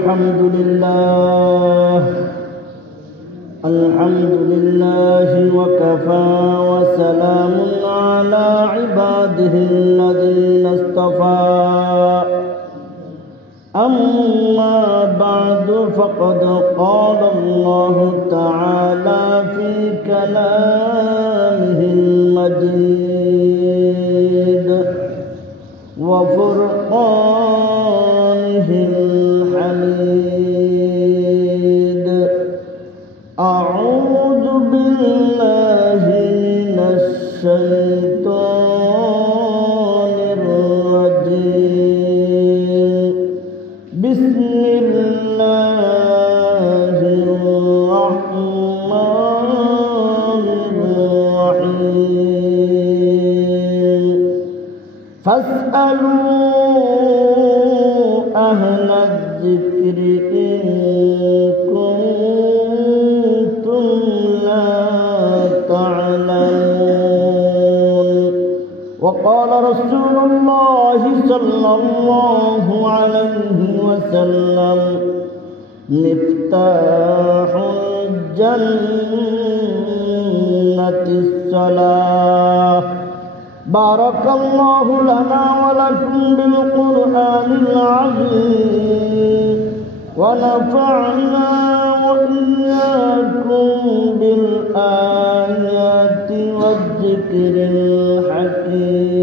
الحمد لله وكفى وسلام على عباده الذين اصطفى أما بعد فقد قال الله تعالى في كلامه المجيد وفرقانه الحميد أعوذ بالله من الشيطان الرجيم بسم الله الرحمن الرحيم فاسألوا أهل الذكر إن كنتم لا تعلمون وقال رسول الله صلى الله عليه وسلم مفتاح الجنة الصلاة بارك الله لنا ولكم بالقرآن العظيم ونفعنا وإياكم بالآيات والذكر الحكيم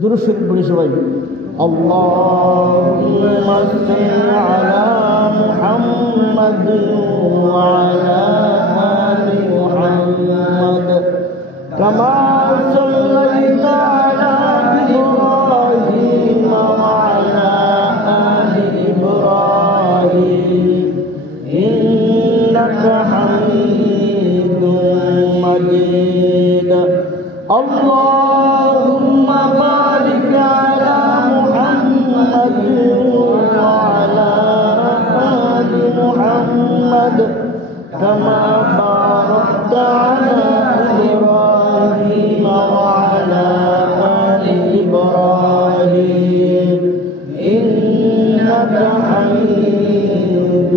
درود شريف بڑی سبائی اللهم صل على محمد وعلى آل محمد كما صليت على إبراهيم وعلى آل إبراهيم إنك حميد مجيد اللهم بارك على محمد وعلى آل محمد كما باركت على إبراهيم وعلى آل إبراهيم إنك حميد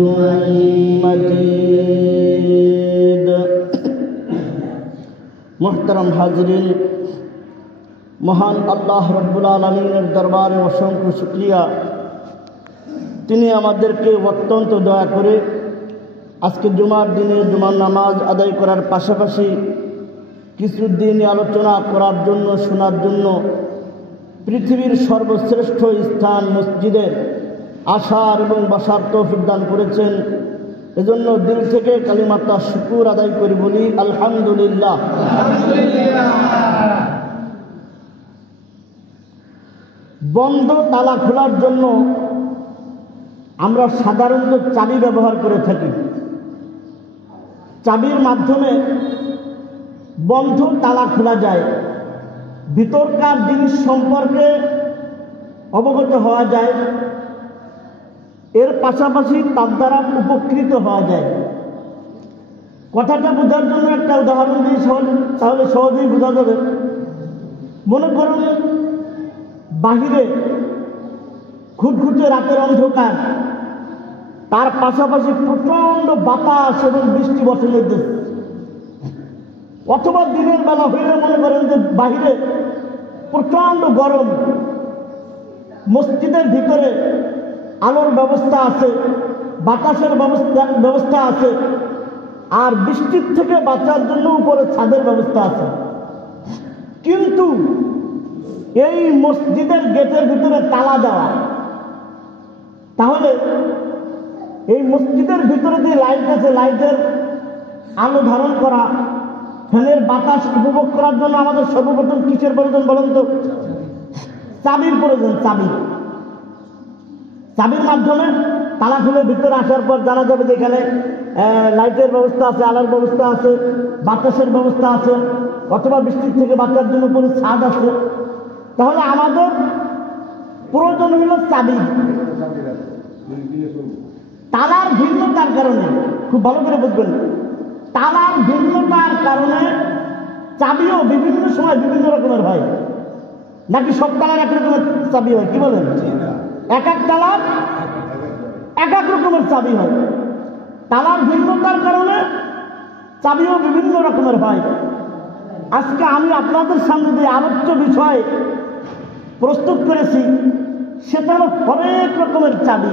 مجيد محترم حاضرین মহান আল্লাহ রব্বুল আলামিনের দরবারে অসংখ্য শুকরিয়া তিনি আমাদেরকে অত্যন্ত দয়া করে আজকে জুমার দিনে জুমার নামাজ আদায় করার পাশাপাশি কিছু দিন আলোচনা করার জন্য শোনার জন্য পৃথিবীর সর্বশ্রেষ্ঠ স্থান মসজিদে আসার এবং বসার তৌফিক দান করেছেন এজন্য দিল থেকে কালিমাটা শুকর আদায় করে বলি আলহামদুলিল্লাহ। বন্ধ তালা খোলার জন্য আমরা সাধারণত চাবি ব্যবহার করে থাকি। চাবির মাধ্যমে বন্ধ তালা খোলা যায়, ভিতরকার জিনিস সম্পর্কে অবগত হওয়া যায়, এর পাশাপাশি তার দ্বারা উপকৃত হওয়া যায়। কথাটা বোঝার জন্য একটা উদাহরণ দিই তাহলে সহজেই বোঝা যাবে। মনে করুন বাহিরে খুঁটখুটে রাতের অন্ধকার, তার পাশাপাশি প্রচন্ড বাতাস এবং বৃষ্টি বর্ষণের দেশ, অথবা দিনের বেলা হইলে মনে করেন যে বাহিরে প্রচন্ড গরম, মসজিদের ভিতরে আলোর ব্যবস্থা আছে, বাতাসের ব্যবস্থা আছে, আর বৃষ্টির থেকে বাঁচার জন্য উপরে ছাদের ব্যবস্থা আছে। কিন্তু এই মসজিদের গেটের ভিতরে তালা দেওয়া, তাহলে এই মসজিদের ভিতরে যে লাইট আছে, লাইটের আলো ধারণ করা, ফ্যানের বাতাস উপভোগ করার জন্য আমাদের সর্বপ্রথম কিসের প্রয়োজন বলেন তো? চাবির প্রয়োজন। চাবির মাধ্যমে তালা খুলে ভিতরে আসার পর জানা যাবে যে এখানে লাইটের ব্যবস্থা আছে, আলোর ব্যবস্থা আছে, বাতাসের ব্যবস্থা আছে, অথবা বৃষ্টির থেকে বাঁচার জন্য কোনো ছাদ আছে। তাহলে আমাদের প্রয়োজন হল চাবি। তালার ভিন্নতার কারণে, খুব ভালো করে বুঝবেন, তালার ভিন্নতার কারণে চাবিও বিভিন্ন সময় বিভিন্ন রকমের হয়। নাকি সব তালার এক রকমের চাবি হয়? কি বলেন? এক এক তালার এক এক রকমের চাবি হয়। তালার ভিন্নতার কারণে চাবিও বিভিন্ন রকমের হয়। আজকে আমি আপনাদের সামনে যে আলোচ্য বিষয় প্রস্তুত করেছি সেটা হলো হরেক রকমের চাবি।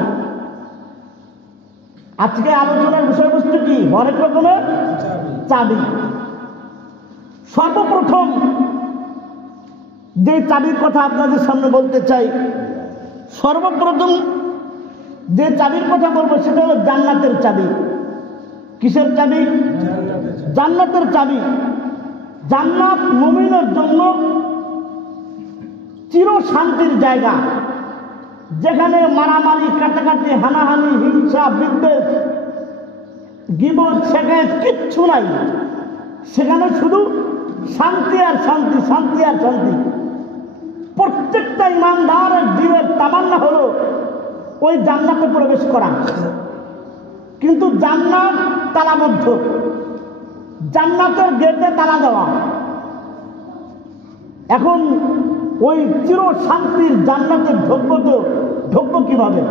আজকে আলোচনার বিষয়বস্তু কি? হরেক রকমের চাবি। সর্বপ্রথম যে চাবির কথা আপনাদের সামনে বলতে চাই, সর্বপ্রথম যে চাবির কথা বলবো সেটা হলো জান্নাতের চাবি। কিসের চাবি? জান্নাতের চাবি। জান্নাত মুমিনের জন্য চির শান্তির জায়গা, যেখানে মারামারি, কাটাকাটি, হানাহানি, হিংসা, বিদ্বেষ, গীবত, সেখানে কিচ্ছু নাই। সেখানে শুধু শান্তি আর শান্তি, শান্তি আর শান্তি। প্রত্যেকটা ইমানদারের দিনের তামান্না হলো ওই জান্নাতে প্রবেশ করা। কিন্তু জান্নাত তালাবদ্ধ, জান্নাতের গেটে তালা দেওয়া। এখন ওই চির শান্তির জান্নাতে ঢুকবো কিভাবে?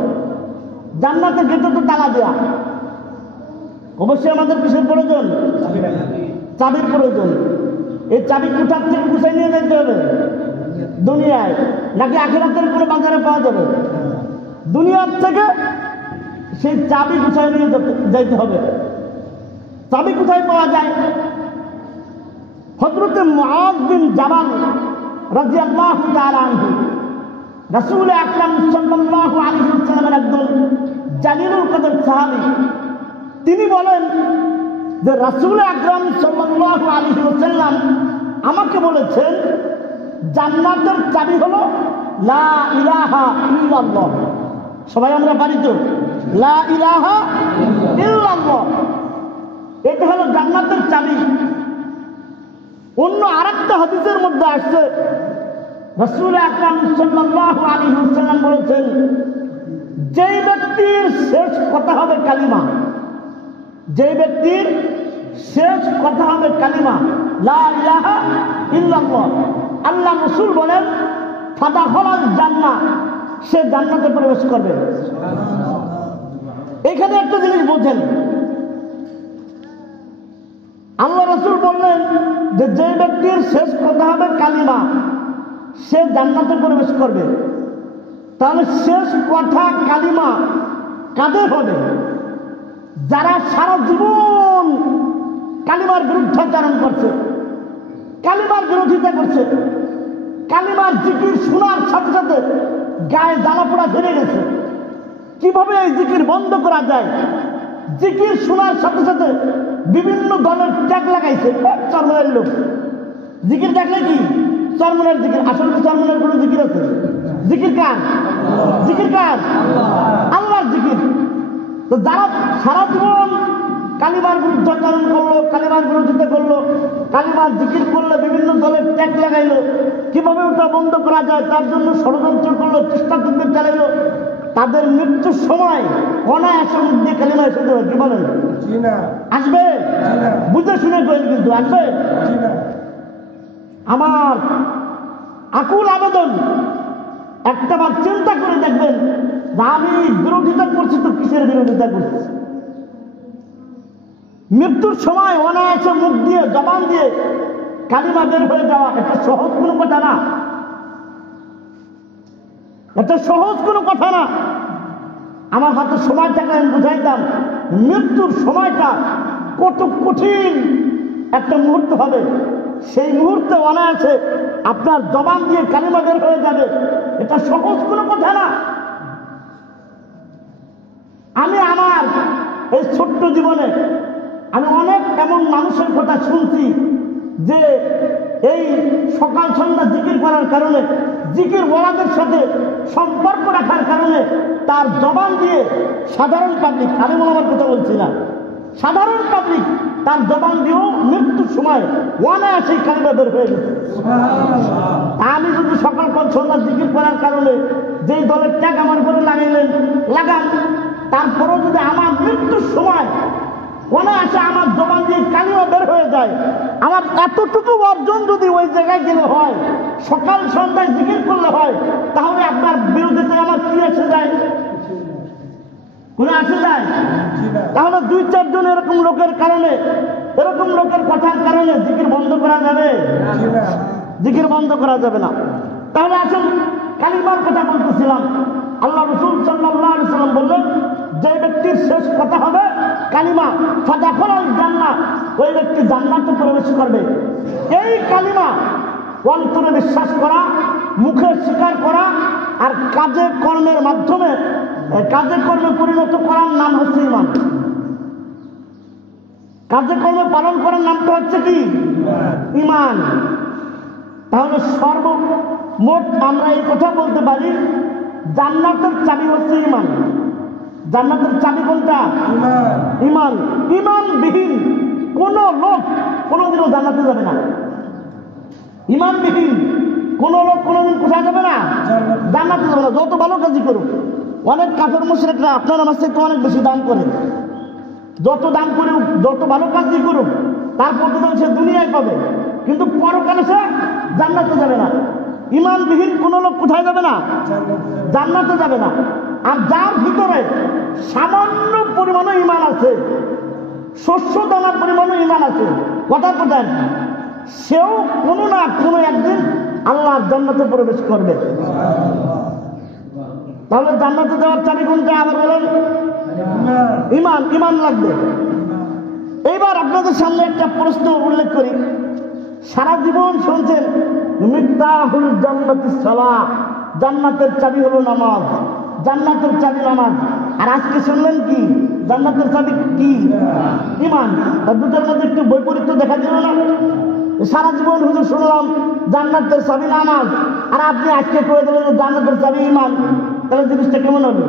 জান্নাতের গেটে তো তালা দেওয়া। অবশ্যই আমাদের কিসের প্রয়োজন? চাবির প্রয়োজন। এই চাবি কোথার থেকে গুছাই নিয়ে যেতে হবে? দুনিয়ায়, নাকি আখিরাতের কোনো বাজারে পাওয়া যাবে? দুনিয়ার থেকে সেই চাবি গুছাই নিয়ে যেতে হবে। চাবি কোথায় পাওয়া যায়? হযরতে মুআয বিন জাবাল রাদিয়াল্লাহু তাআলা আনহু, রাসূল আকরাম সাল্লাল্লাহু আলাইহি ওয়াসাল্লামের একজন জালিলুল কদর সাহাবী, তিনি বলেন যে রাসূল আকরাম সাল্লাল্লাহু আলাইহি ওয়াসাল্লাম আমাকে বলেছেন জান্নাতের চাবি হলো লা ইলাহা ইল্লাল্লাহ। সবাই আমরা পারি তো? লা ইলাহা ইল্লাল্লাহ, এটা হলো জান্নাতের চাবি। অন্য আরেকটা হাদিসের মধ্যে আসছে রাসূল আকরাম সাল্লাল্লাহু আলাইহি ওয়াসাল্লাম বলেছেন যেই ব্যক্তির শেষ কথা হবে কালিমা, যেই ব্যক্তির শেষ কথা হবে কালিমা লা ইলাহা ইল্লাল্লাহ, আল্লাহ রাসূল বলেন ফাদাখালাল জান্নাহ, সে জান্নাতে প্রবেশ করবে। এখানে একটা জিনিস বোঝেন, আল্লাহ রাসূল বললেন যে যে ব্যক্তির শেষ কথা হবে কালিমা সে জান্নাতে প্রবেশ করবে। তাহলে শেষ কথা কালিমা কাদের হবে? যারা সারা জীবন কালিমার বিরুদ্ধাচরণ করছে, কালিমার বিরোধিতা করছে, কালিমার জিকির শোনার সাথে সাথে গায়ে জ্বালা পোড়া ধরে গেছে। কিভাবে এই জিকির বন্ধ করা যায়? জিকির শোনার সাথে সাথে বিভিন্ন দলের ট্যাগ লাগাইছে। চরমনের লোক জিকির দেখলে কি চরমনের জিকির, আসলে চরমনের কোনো জিকির আছে? জিকির কার? জিকির কার? আল্লাহর জিকির। তো যারা সারা জীবন কালিমার বিরুদ্ধাচরণ করলো, কালিমার বিরোধিতা করলো, কালিমার জিকির করলো, বিভিন্ন দলের ট্যাগ লাগাইলো, কিভাবে ওটা বন্ধ করা যায় তার জন্য ষড়যন্ত্র করলো, চেষ্টা করতে চালাইলো, তাদের মৃত্যুর সময় অনায়াসের মধ্যে কালিমা এসে যাবে। কি বলেন? আসবে? বুঝে শুনে করেন, কিন্তু আসবে। আমার আকুল আবেদন, একটা বার চিন্তা করে দেখবেন আমি বিরোধিতা করছি তো কিসের বিরোধিতা করছি? মৃত্যুর সময় অনায়াসে মুখ দিয়ে জবান দিয়ে কালিমা বের হয়ে যাওয়া এটা সহজ কোনো কথা না, এটা সহজ কোনো কথা না। আমার হাতে সময় থাকলে আমি বুঝাইতাম মৃত্যুর সময়টা কত কঠিন একটা মুহূর্ত হবে। সেই মুহূর্তে অনায়াসে আপনার জবান দিয়ে কালিমা বের হয়ে যাবে, এটা সহজ কোনো কথা না। আমি আমার এই ছোট্ট জীবনে আমি অনেক এমন মানুষের কথা শুনছি যে এই সকাল সন্ধ্যা জিকির করার কারণে, জিকির ওয়ালাদের সাথে সম্পর্ক রাখার কারণে তার জবান দিয়ে সাধারণ পাবলিক, আমি আমার কথা বলছি না, সাধারণ পাবলিক তার জবান দিয়েও মৃত্যুর সময় অনায়াসেই কালিমা বের হয়ে গেছে। আমি যদি সকাল সন্ধ্যা জিকির করার কারণে যেই দলের ট্যাগ আমার করে লাগান, তারপরেও যদি আমার মৃত্যুর সময় অনায়াসে আমার জবান দিয়ে কালিমা বের হয়ে হয়ে যায়। আমার এতটুকু অর্জন যদি ওই জায়গায় গেলে হয়, সকাল সন্ধ্যায় জিকির করলে হয়, তাহলে আপনার বিরুদ্ধে আমার কি এসে যায়? কোনো আসে যায়? তাহলে 2-4 জন এরকম লোকের কারণে, এরকম লোকের কথার কারণে জিকির বন্ধ করা যাবে? জিকির বন্ধ করা যাবে না। তাহলে আসুন কালিমার কথা বলতেছিলাম। আল্লাহ রাসূল সাল্লাল্লাহু আলাইহি ওয়াসাল্লাম বললেন, যে ব্যক্তির শেষ কথা হবে কালিমা, ফাদাখালাল জান্নাহ, ওই ব্যক্তি জান্নাতে প্রবেশ করবে। এই কালিমা অন্তরে বিশ্বাস করা, মুখে স্বীকার করা আর কাজে কর্মের মাধ্যমে, কাজে কর্মে পরিণত করার নাম হচ্ছে ঈমান। কাজে কর্মে পালন করার নামটা হচ্ছে কি? ঈমান। তাহলে সর্বমোট আমরা এই কথা বলতে পারি, জান্নাতের চাবি হচ্ছে ঈমান। জান্নাতের চাবি কোনটা? ঈমান। ঈমানবিহীন কোন লোক কোনোদিনও জান্নাতে যাবে না। ঈমানবিহীন কোন লোক কোনোদিন কোথায় যাবে না? জান্নাতে যাবে না, যত ভালো কাজই করুক। অনেক কাফের মুশরিকরা আপনার আমার থেকে অনেক বেশি দান করে, যত দান করুক, যত ভালো কাজই করুক, তার প্রতিদান সে দুনিয়ায় পাবে, কিন্তু পরকালে সে জান্নাতে যাবে না। ঈমানবিহীন কোন লোক কোথায় যাবে না? জান্নাতে যাবে না। আর যার ভিতরে সামান্য পরিমাণে ঈমান আছে, শস্য দানার পরিমাণে ঈমান আছে, কথার কথা, সেও কোনো না কোনো একদিন আল্লাহর জান্নাতে প্রবেশ করবে। তাহলে জান্নাতে যাওয়ার চাবি কোনটা? আবার বলেন, ঈমান। ঈমান লাগবে। এইবার আপনাদের সামনে একটা প্রশ্ন উল্লেখ করি। সারা জীবন শুনছেন মিফতাহুল জান্নাতিস সালাহ, জান্নাতের চাবি হলো নামাজ, জান্নাতের চাবি নামাজ। আর আজকে শুনলেন কি? জান্নাতের চাবি কি? ঈমান। আর দুটোর মধ্যে একটু বৈপরীত্য দেখা দিল না? সারা জীবন হুজুর শুনলাম জান্নাতের চাবি নামাজ, আর আপনি আজকে করে দেবেন জান্নাতের চাবি ঈমান। তাহলে জিনিসটা কেমন হবে?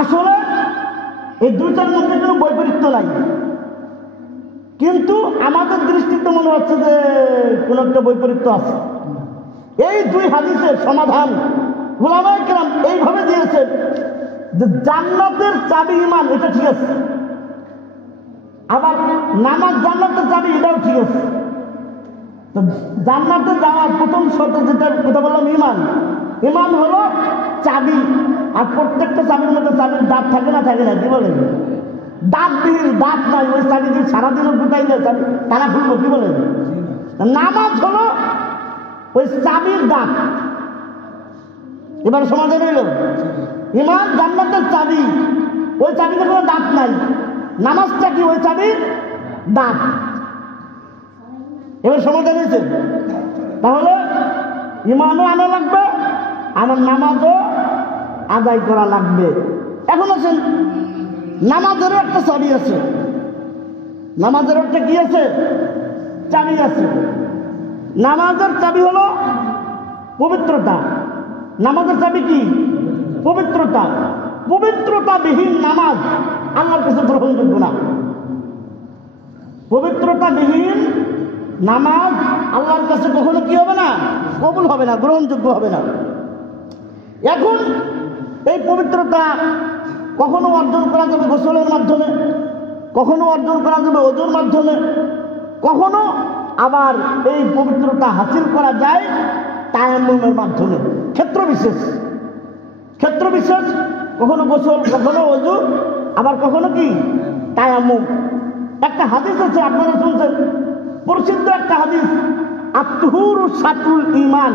আসলে এই দুইটার মধ্যে কোনো বৈপরীত্য নাই, কিন্তু আমাদের দৃষ্টিতে মনে হচ্ছে যে কোন একটা বৈপরীত্য আছে। এই দুই হাদিসের সমাধান উলামায়ে কেরাম এইভাবে দিয়েছেন যে জান্নাতের চাবি ঈমান, এটা ঠিক আছে। আবার নামাজ জান্নাতের চাবি, এটাও ঠিক আছে। তো জান্নাতে যাওয়ার প্রথম শর্ত যেটা কথা বললাম ঈমান। ঈমান হলো চাবি। আর প্রত্যেকটা চাবির মধ্যে চাবির দাঁত থাকে না? থাকে না? কি বলেন? দাঁতবিহীন, দাঁত নাই, ওই চাবি দিয়ে সারাদিনও গুটাইলে চাবি তারা খুলবো? কি বলেন? নামাজ হলো ওই চাবির দাঁত। এবার সমাজে রইল ঈমান জান্নাতের চাবি, ওই চাবিতে কোনো দাঁত নাই। নামাজটা কি? ওই চাবির দাঁত। এবার সমাজে রয়েছে। তাহলে ঈমানও আনা লাগবে, আমার নামাজও আদায় করা লাগবে। এখন আছেন নামাজেরও একটা চাবি আছে। নামাজের একটা কি আছে? চাবি আছে। নামাজের চাবি হলো পবিত্রতা। নামাজের চাবি কি? পবিত্রতা। পবিত্রতাবিহীন নামাজ আল্লাহর কাছে গ্রহণযোগ্য না। পবিত্রতাবিহীন নামাজ আল্লাহর কাছে কখনো কি হবে না? কবুল হবে না, গ্রহণযোগ্য হবে না। এখন এই পবিত্রতা কখনো অর্জন করা যাবে গোসলের মাধ্যমে, কখনো অর্জন করা যাবে ওযুর মাধ্যমে, কখনো আবার এই পবিত্রতা হাসিল করা যায় তায়াম্মুমের মাধ্যমে। ক্ষেত্র বিশেষ, ক্ষেত্র বিশেষ, কখনো গোসল, কখনো ওযু, আবার কখনো কি তায়াম্মুম। একটা হাদিস আছে, আপনারা শুনছেন, প্রসিদ্ধ একটা হাদিস, আত-তুহুরু শাতরুল ঈমান।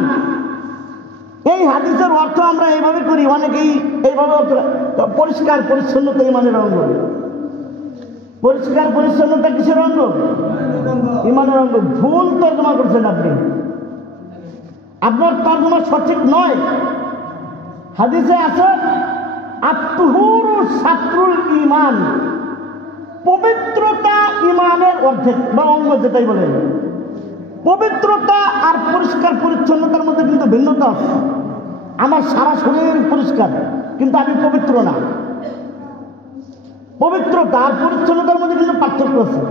এই হাদিসের অর্থ আমরা এইভাবে করি, অনেকেই এইভাবে পরিষ্কার পরিচ্ছন্নতা ঈমানের অঙ্গ। পরিষ্কার পরিচ্ছন্নতা কিসের অঙ্গ? ঈমানের অঙ্গ। ভুল তর্জমা করছেন আপনি, আপনার তর্জমা সঠিক নয়। হাদিসে আছে আত-তুহুরু শাতরুল ঈমান, পবিত্রতা ঈমানের অর্ধেক বা অঙ্গ, যেটাই বলেন। পবিত্রতা আর পরিষ্কার পরিচ্ছন্নতার মধ্যে কিন্তু ভিন্নতা আছে। আমার সারা শরীর পরিষ্কার, কিন্তু আমি পবিত্র না। পবিত্রতা আর পরিচ্ছন্নতার মধ্যে কিন্তু পার্থক্য আছে।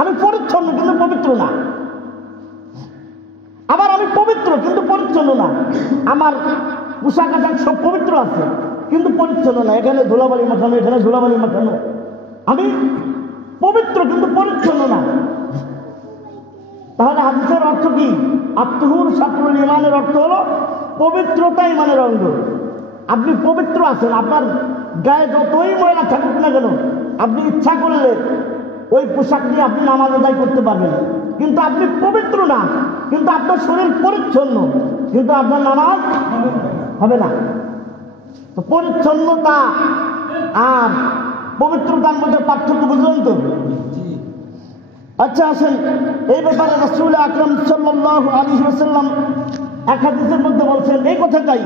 আমি পরিচ্ছন্ন কিন্তু পবিত্র না। আবার আমি পবিত্র কিন্তু পরিচ্ছন্ন না। আমার পোশাক আশাক সব পবিত্র আছে কিন্তু পরিচ্ছন্ন না। এখানে ধুলাবালি মাখানো, এখানে ধুলাবালি মাখানো। আমি পবিত্র কিন্তু পরিচ্ছন্ন না। তাহলে হাদিসের অর্থ কি? আত্মহুর শাত্রুল ইমানের অর্থ হলো পবিত্রতা ইমানের অঙ্গ। আপনি পবিত্র আছেন, আপনার গায়ে যতই ময়লা থাকুক না কেন, আপনি ইচ্ছা করলে ওই পোশাক নিয়ে আপনি নামাজ আদায় করতে পারবেন, কিন্তু আপনি পবিত্র না, কিন্তু আপনার শরীর পরিচ্ছন্ন, কিন্তু আপনার নামাজ হবে না। তো পরিচ্ছন্নতা আর পবিত্রতার মধ্যে পার্থক্য বুঝলেন তো? আচ্ছা আসেন, এই ব্যাপারে রাসূল আকরাম সাল্লাল্লাহু আলাইহি ওয়াসাল্লাম এক হাদিসের মধ্যে বলছেন এই কথাটাই,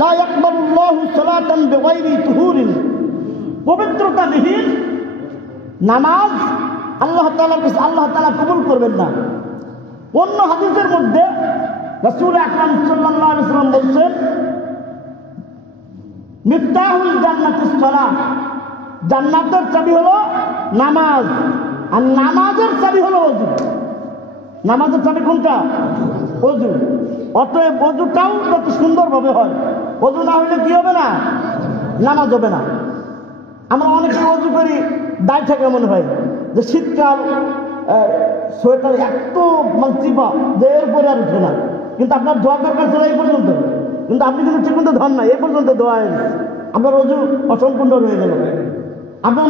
লা ইয়াকবালুল্লাহু সালাতান বিগাইরি তুহুরিন, পবিত্রতাবিহীন নামাজ আল্লাহ তাআলার কাছে আল্লাহ তাআলা কবুল করবেন না। অন্য হাদিসের মধ্যে রাসূল আকরাম সাল্লাল্লাহু আলাইহি ওয়াসাল্লাম বলছেন, মিফতাহুল জান্নাতিস সালাহ, জান্নাতের চাবি হলো নামাজ, আর নামাজের চাবি হলো ওযু। নামাজের চাবি কোনটা? ওযু। অতএব ওযুটাও যত সুন্দরভাবে হয়, ওযু না হইলে কি হবে না? নামাজ হবে না। আমরা অনেকে ওযু করি দায় থেকে মনে হয় যে শীতকাল সোয়েটার এত চিপা যে এরপরে আর উঠে না, কিন্তু আপনার দোয়া দরকার ছিল এই পর্যন্ত, কিন্তু আপনি কিন্তু ঠিক মতো ধন নাই, এই পর্যন্ত দোয়া আপনার ওযু অসম্পূর্ণ রয়ে গেল। আপনার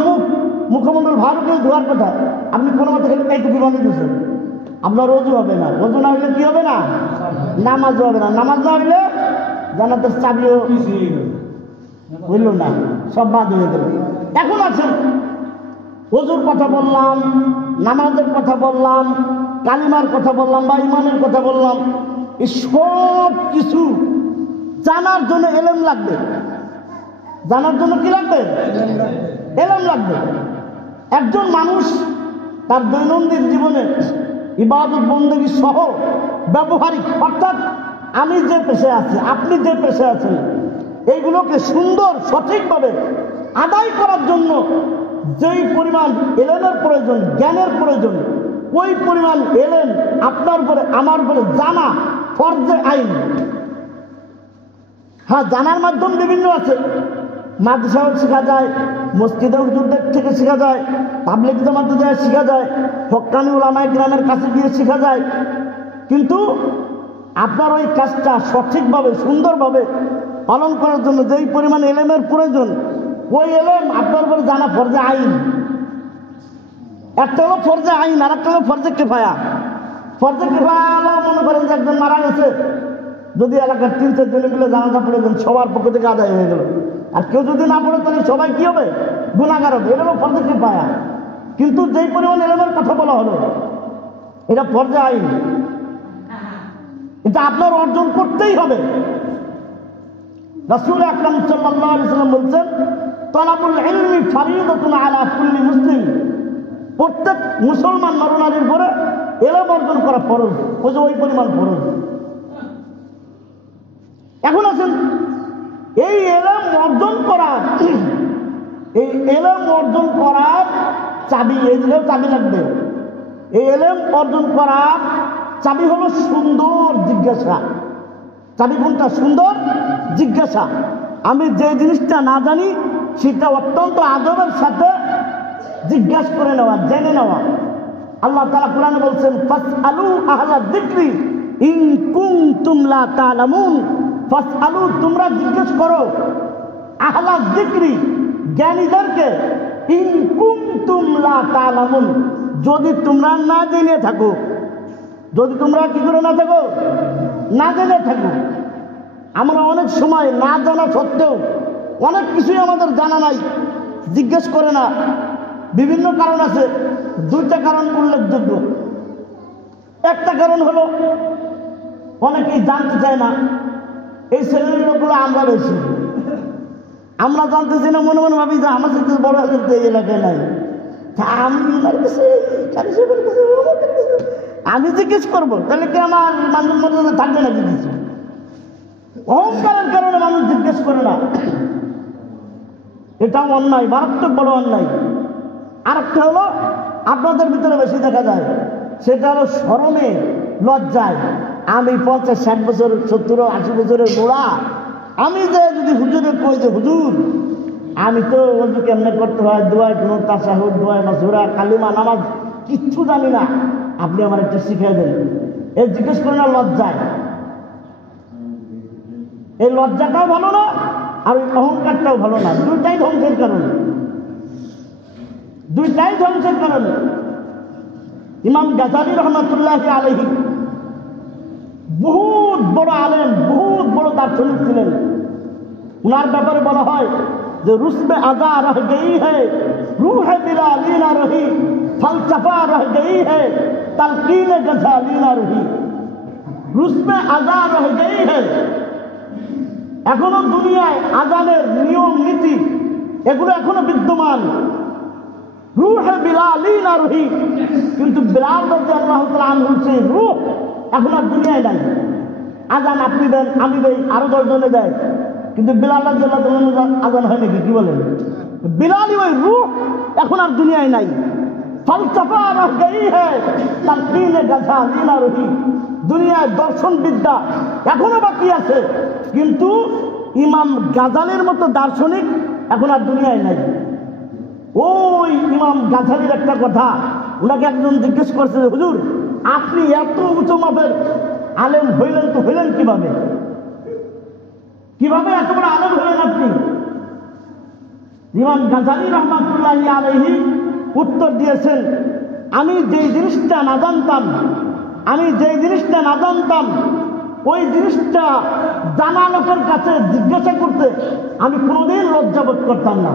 মুখমণ্ডল ভালো করে ধোয়ার কথা, আপনি কোনো মতো খেলে এইটুকু বানিয়ে দিয়েছেন, আপনার ওযু হবে না। ওযু না হইলে কি হবে না? নামাজ হবে না। নামাজ না হইলে জান্নাতের চাবিও হইল না, সব বাদ হয়ে গেল। এখন আছেন, ওযুর কথা বললাম, নামাজের কথা বললাম, কালিমার কথা বললাম বা ইমানের কথা বললাম, এই সব কিছু জানার জন্য এলেম লাগবে। জানার জন্য কি লাগবে? এলেম লাগবে। একজন মানুষ তার দৈনন্দিন জীবনে ইবাদত বন্দেগী সহ ব্যবহারিক, অর্থাৎ আমি যে পেশায় আছি, আপনি যে পেশায় আছেন, এইগুলোকে সুন্দর সঠিকভাবে আদায় করার জন্য যেই পরিমাণ এলেমের প্রয়োজন, জ্ঞানের প্রয়োজন, ওই পরিমাণ এলেম আপনার উপরে আমার উপরে জানা ফরজে আইন। হ্যাঁ, জানার মাধ্যম বিভিন্ন আছে, মাদ্রাসাও শেখা যায়, মসজিদে হুজুরদের থেকে শেখা যায়, তাবলীগ জামাতে যায় শেখা যায়, হক্কানি উলামায়ে কিরামের কাছে গিয়ে শেখা যায়। কিন্তু আপনার ওই কাজটা সঠিকভাবে সুন্দরভাবে পালন করার জন্য যেই পরিমাণ এলেমের প্রয়োজন, ওই এলেম আপনার উপরে জানা ফরজে আইন। একটা হলো ফরজে আইন, আর একটা হলো ফরজে কিফায়া। ফরজে কিফায়া হলো, মনে করেন যে একজন মারা গেছে, যদি এলাকার 3-4 জনে মিলে জানাজা পড়ে দেন, সবার পক্ষ থেকে আদায় হয়ে গেল। আর কেউ যদি না পড়ে তাহলে সবাই কি হবে? গুনাহগার হবে। এটা হলো ফরজে কিফায়া। কিন্তু যেই পরিমাণ এলেমের কথা বলা হলো, এটা ফরজে আইন, এটা আপনার অর্জন করতেই হবে। রাসূল আকরাম সাল্লাল্লাহু আলাইহি ওয়াসাল্লাম বলছেন, তালাবুল ইলমি ফারিদাতুন আলা কুল্লি মুসলিম, প্রত্যেক মুসলমান নরনারীর উপরে এলেম অর্জন করা ফরজ। ওই পরিমাণ ফরজ। এখন আছেন, এই এলেম অর্জন করার, এই এলেম অর্জন করার চাবি, এই দিকেও চাবি লাগবে। এই এলেম অর্জন করার চাবি হলো সুন্দর জিজ্ঞাসা। চাবি কোনটা? সুন্দর জিজ্ঞাসা। আমি যে জিনিসটা না জানি সেটা অত্যন্ত আদবের সাথে জিজ্ঞাসা করে নেওয়া, জেনে নেওয়া। আল্লাহ তাআলা কোরআনে বলছেন, ফাসআলু আহলা যিকরি ইন কুনতুম লা তা'লামুন। ফাসআলু, তোমরা জিজ্ঞেস করো, আহলা যিকরি, জ্ঞানীদেরকে, ইন কুনতুম লা তা'লামুন, যদি তোমরা না জেনে থাকো। যদি তোমরা কি করে না থাকো? না জেনে থাকো। আমরা অনেক সময় না জানা সত্ত্বেও অনেক কিছুই আমাদের জানা নাই, জিজ্ঞেস করে না। বিভিন্ন কারণ আছে, 2টা কারণ উল্লেখযোগ্য। একটা কারণ হলো অনেকেই জানতে চায় না। এই শ্রেণীর লোকগুলো আমরা বেশি, আমরা জানতেছি না, মনে মনে ভাবি যে আমার সাথে বড় হাজার এই এলাকায় নাই, আমি জিজ্ঞেস করবো, তাহলে কি আমার মানুষ মধ্যে থাকবে নাকি কিছু? অহংকারের কারণে মানুষ জিজ্ঞেস করে না, এটাও অন্যায়, মারাত্মক বড় অন্যায়। আর একটা হলো আপনাদের ভিতরে বেশি দেখা যায়, সেটা হলো শরমে, লজ্জায়। আমি 50-60 বছর, 70-80 বছরের বুড়া, আমি যে যদি হুজুরে কই যে হুজুর আমি তো ওযু কেমনে করতে হয়, দোয়ায় কোনো তাশাহুদ, দোয়ায় মাসুরা, কালিমা, নামাজ কিচ্ছু জানি না, আপনি আমার একটু শিখিয়ে দেন। এই জিজ্ঞেস করে না লজ্জায়, এই লজ্জাটাও ভালো না আর ওই অহংকারটাও ভালো না, দুইটাই ধ্বংসের কারণ, দুইটাই ধ্বংসের কারণ। ইমাম গাজালি রহমাতুল্লাহি আলাইহি বহুত বড় আলেম, বহুত বড় দার্শনিক ছিলেন। উনার ব্যাপারে বলা হয় যে রুসমে আজা রহ গই है, रूह बिलाली ना रही, फलसफा रह गई है, तलकीन गजाली ना रही। রুসমে আজা রহ গই है, এখনো দুনিয়ায় আজানের নিয়ম নীতি এগুলো এখনো বিদ্যমান। রুহে বিলালি না রহি, কিন্তু বিলাল রাদিয়াল্লাহু তাআলা আনহুর সেই রূহ এখন আর দুনিয়ায় নাই। আজান আপনি দেন, আমি দেই, আরো 10 জনে দেয়, কিন্তু বিলাল রাদিয়াল্লাহু তাআলা আজান হয় নাকি? কি বলেন? বিলালি ওই রূহ এখন আর দুনিয়ায় নাই। ফলসফা রহ গই হ্যায়, তালকিন গজালি না রহি। দুনিয়ায় দর্শন বিদ্যা এখনো বাকি আছে, কিন্তু ইমাম গাজালির মতো দার্শনিক এখন আর দুনিয়ায় নাই। ওই ইমাম গাজালির একটা কথা, ওনাকে একজন জিজ্ঞেস করছে, হুজুর আপনি এত উঁচু মাপের আলেম হইলেন, তো হইলেন কিভাবে? কিভাবে এত বড় আলেম হইলেন আপনি? ইমাম গাজালি রহমাতুল্লাহি আলাইহি উত্তর দিয়েছেন, আমি যেই জিনিসটা না জানতাম, ওই জিনিসটা জানা লোকের কাছে জিজ্ঞাসা করতে আমি কোনোদিন লজ্জাবোধ করতাম না।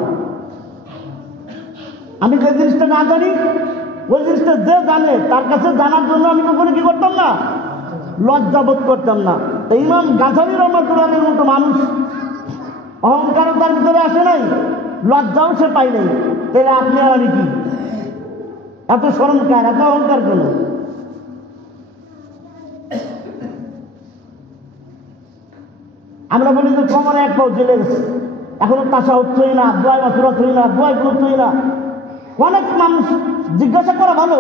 আমি যে জিনিসটা না জানি, ওই জিনিসটা যে জানে তার কাছে জানার জন্য আমি কখনো কি করতাম না? লজ্জাবোধ করতাম না। তো ইমাম গাজালি রহমাতুল্লাহির মতো মানুষ, অহংকারও তার ভিতরে আসে নাই, লজ্জাও সে পাই নাই। তাহলে আপনি আর আমি কি? এত শরম কার, এত অহংকার কেন? আমরা বলি যে কমরে এক পাও চলে গেছে, এখনো তাশাহুদ হই না, দোয়ায় মাসুরাত হই না, দোয়ায় কুনুত হই না। অনেক মানুষ জিজ্ঞাসা করা ভালো,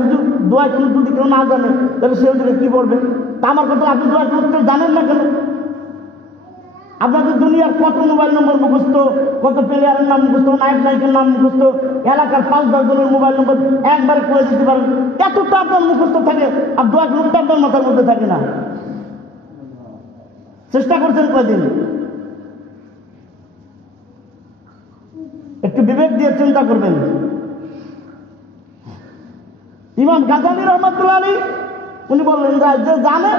হুজুর দোয়ায় কুনুত যদি কেউ না জানে তাহলে সে হুজুরে কি করবে? তা আমার কথা, আপনি দোয়ায় কুনুত জানেন না কেন? আপনাদের দুনিয়ার কত মোবাইল নম্বর মুখস্থ, কত প্লেয়ারের নাম মুখস্থ, নায়ক নায়িকের নাম মুখস্থ, এলাকার 5-10 জনের মোবাইল নম্বর একবারে করে দিতে পারেন, এতটা আপনার মুখস্থ থাকে, আর দোয়া কুনুতটা আপনার মাথার মধ্যে থাকে না। চেষ্টা করছেন কয়দিন? একটু বিবেক দিয়ে চিন্তা করবেন। ইমাম গাজালি রহমাতুল্লাহ আলাইহি উনি বললেন যে জানে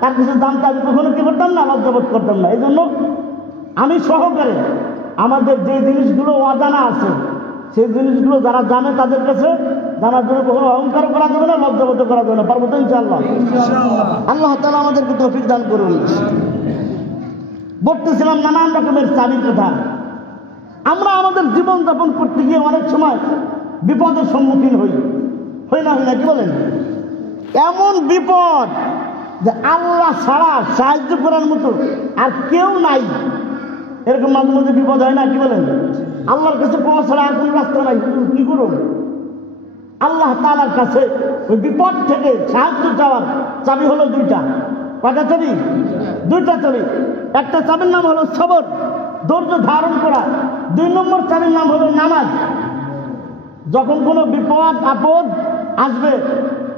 তার কিছু জানতে আমি কখনো কি করতাম না? লজ্জাবোধ করতাম না। এই জন্য আমি সহকারে আমাদের যে জিনিসগুলো অজানা আছে, সেই জিনিসগুলো যারা জানে তাদের কাছে জানার জন্য কখনো অহংকার করা যাবে না, লজ্জাবোধ করা যাবে না। পারবো তো ইনশাআল্লাহ? আল্লাহ তাআলা আমাদেরকে তৌফিক দান করুন। বলতেছিলাম নানান রকমের চাবির কথা। আমরা আমাদের জীবনযাপন করতে গিয়ে অনেক সময় বিপদের সম্মুখীন হই না কি বলেন? এমন বিপদ যে আল্লাহ ছাড়া সাহায্য করার মতো আর কেউ নাই, এরকম মাঝে মাঝে বিপদ হয় না? কি বলেন? আল্লাহর কাছে পাওয়া ছাড়া আর কোনো রাস্তা নাই, কি করুন? আল্লাহ তাআলার কাছে ওই বিপদ থেকে সাহায্য চাওয়ার চাবি হলো 2টা। কয়টা চাবি? 2টা চাবি। একটা চাবির নাম হলো সবর, ধৈর্য ধারণ করা। 2 নম্বর চাবির নাম হলো নামাজ। যখন কোনো বিপদ আপদ আসবে,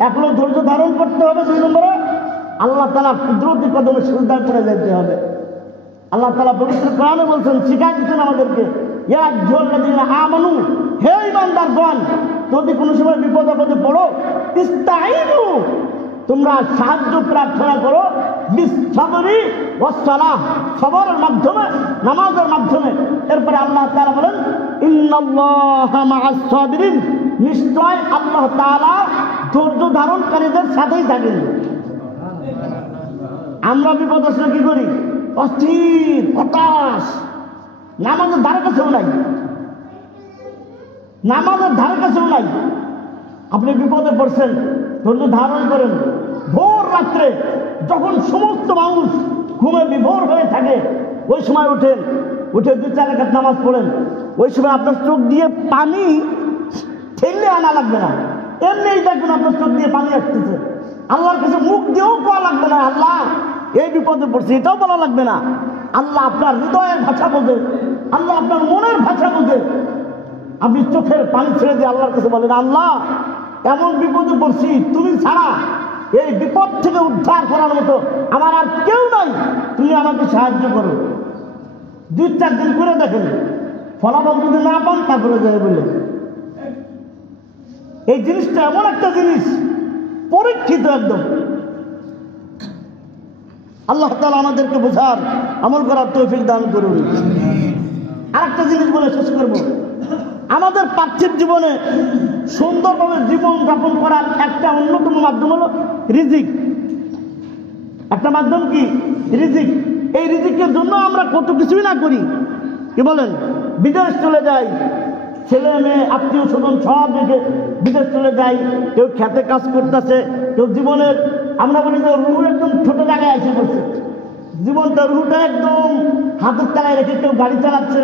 এক হলো ধৈর্য ধারণ করতে হবে, 2 নম্বরে আল্লাহ তাআলা কুদরতি কদমে সিজদা করে যেতে হবে। আল্লাহ তাআলা পবিত্র কোরআনে বলছেন, শিখাই দিচ্ছেন আমাদেরকে, ইয়া আইয়ুহাল্লাযীনা আমানু, হে ঈমানদারগণ, যদি কোনো সময় বিপদ আপদে পড়ো, ইস্তাঈনু, তোমরা সাহায্য প্রার্থনা করো, বিসসাবরি ওয়াসসালাহ, সবরের মাধ্যমে, নামাজের মাধ্যমে। এরপরে আল্লাহ তাআলা বলেন, ইন্নাল্লাহা মা'আস সাবিরিন, নিশ্চয় আল্লাহ তাআলা ধৈর্য ধারণকারীদের সাথেই থাকেন। আমরা বিপদ আসলে কি করি? অস্থির, হতাশ, নামাজের ধারে কাছেও নাই, নামাজের ধারে কাছেও নাই। আপনি বিপদে পড়ছেন, ধৈর্য ধারণ করেন। ভোর রাত্রে যখন সমস্ত মানুষ ঘুমে বিভোর হয়ে থাকে, ওই সময় উঠে 2-4 রাকাত নামাজ পড়েন। ওই সময় আপনার চোখ দিয়ে পানি ঠেললে আনা লাগবে না, এমনিই দেখবেন আপনার চোখ দিয়ে পানি আসতেছে। আল্লাহর কাছে মুখ দিয়েও পাওয়া লাগবে না, আল্লাহ এই বিপদে পড়ছে, এটাও বলা লাগবে না। আল্লাহ আপনার হৃদয়ের ভাষা বোঝে, আল্লাহ আপনার মনের ভাষা বুঝে আপনি চোখের পানি ছেড়ে দিয়ে আল্লাহর কাছে বলেন, আল্লাহ এমন বিপদে পড়ছি, তুমি ছাড়া এই বিপদ থেকে উদ্ধার করার মতো আমার আর কেউ নাই, তুমি আমাকে সাহায্য করো। 2-4 দিন করে দেখেন, ফলাফল যদি না পান তারপরে যায় বলে। এই জিনিসটা এমন একটা জিনিস পরীক্ষিত একদম। আল্লাহ তাআলা আমাদেরকে বোঝার আমল করার তৌফিক দান করুন। আরেকটা জিনিস বলে শেষ করব, আমাদের পার্থিব জীবনে সুন্দরভাবে জীবন যাপন করার একটা অন্যতম মাধ্যম হলো রিজিক। একটা মাধ্যম কি? রিজিক। এই রিজিকের জন্য আমরা কত কিছুই না করি, কি বলেন? বিদেশ চলে যাই, ছেলে মেয়ে আত্মীয় স্বজন সব রেখে বিদেশ চলে যাই, কেউ খেতে কাজ করতেছে, কেউ জীবনের আমরা বলি যে রুহ একদম ছোট জায়গায় এসে পড়ছে, জীবনটা রুহটা একদম হাতের তালায় রেখে কেউ গাড়ি চালাচ্ছে,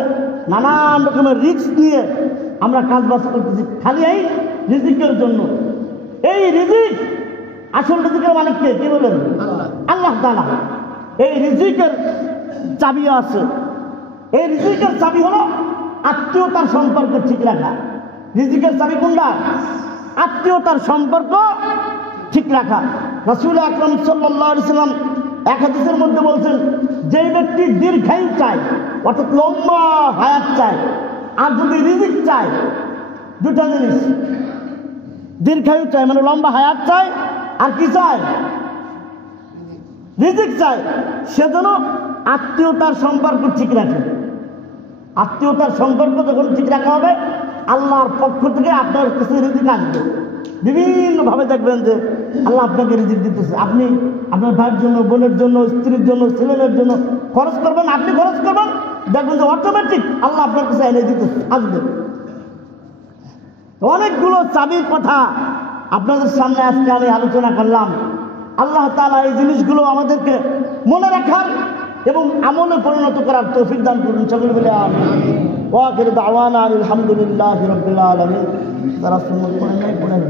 নানান রকমের রিস্ক নিয়ে আমরা কাজবাজ করতেছি খালি এই রিজিকের জন্য। এই রিজিক, আসল রিজিকের মালিককে কি বলেন? আল্লাহ তাআলা। এই রিজিকের চাবি আছে। এই রিজিকের চাবি হলো আত্মীয়তার সম্পর্ক ঠিক রাখা। রিজিকের চাবি কোনটা? আত্মীয়তার সম্পর্ক ঠিক রাখা। রাসূল আকরাম সাল্লাল্লাহু আলাইহি ওয়াসাল্লাম এক হাদিসের মধ্যে বলছেন, যেই ব্যক্তি দীর্ঘায়ু চায়, অর্থাৎ লম্বা হায়াত চায়, আর যদি রিজিক চায়, দুটা জিনিস, দীর্ঘায়ু চায় মানে লম্বা হায়াত চায়, আর কি চায়? রিজিক চায়, সেজন্য আত্মীয়তার সম্পর্ক ঠিক রাখে। আত্মীয়তার সম্পর্ক যখন ঠিক রাখা হবে, আল্লাহর পক্ষ থেকে আপনার কাছে রিজিক আসবে। বিভিন্নভাবে দেখবেন যে আল্লাহ আপনাকে রিজিক দিতেছে। আপনি আপনার ভাইয়ের জন্য, বোনের জন্য, স্ত্রীর জন্য, ছেলেমেয়ের জন্য খরচ করবেন, আপনি খরচ করবেন, দেখবেন যে অটোমেটিক আল্লাহ আপনার কাছে এনে দিতে আসবে। অনেকগুলো চাবির কথা আপনাদের সামনে আজকে আমি আলোচনা করলাম। আল্লাহ তাআলা এই জিনিসগুলো আমাদেরকে মনে রাখার এবং আমলে পরিণত করার তৌফিক দান করুন। সকলে বলে আমিন। ওয়া আখিরু দাওয়ানা আলহামদুলিল্লাহি রাব্বিল আলামিন। তারা সুন্নাত পড়েন নাই? পড়েন।